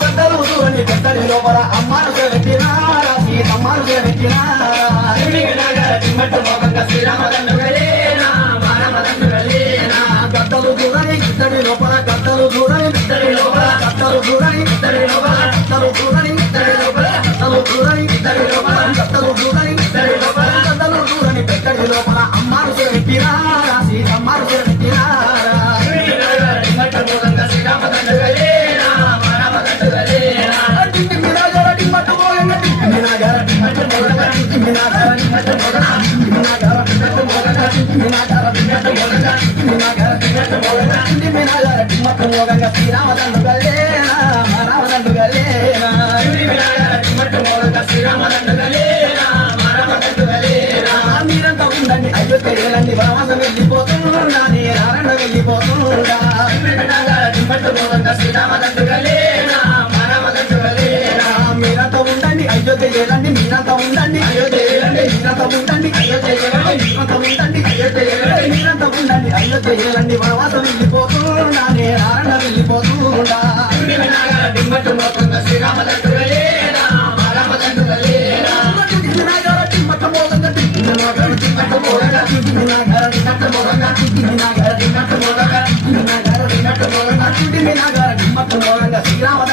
గద్దలు దూరని గద్దలి లోపల అమ్మాను పెట్టినారా సీతమ్మాను పెట్టినారా గద్దలు దూరని ఇద్దరి లోపల గద్దలు దూరని ఇద్దరి లోపల గద్దలు దూరని ఇద్దరి లోపల గద్దలు దూరని ఇద్దరి లోపల గద్దలు దూరని ఇద్దరి లోపల గద్దలు దూరని ఇద్దరి లోపల గద్దలు దూరని పెట్టడి లోపల అమ్మాను పెట్టినారా సీతమ్మాను పెట్టినారా మీరంతా ఉండండి అయ్యో తెలియాలండి వనవాసం వెళ్ళిపోతుండా నేరారణ వెళ్ళిపోతుండా మీరంతా ఉండండి అయ్యో తెలియాలండి మీరంతా ఉండండి అయ్యో తెలియాలండి మీరంతా ఉండండి అయ్యో తెలియాలండి మీరంతా ఉండండి అయ్యో తెలియాలండి మీరంతా ఉండండి అయ్యో తెలియాలండి వనవాసం వెళ్ళిపోతుండా నేరారణ వెళ్ళిపోతుండా శ్రీరామ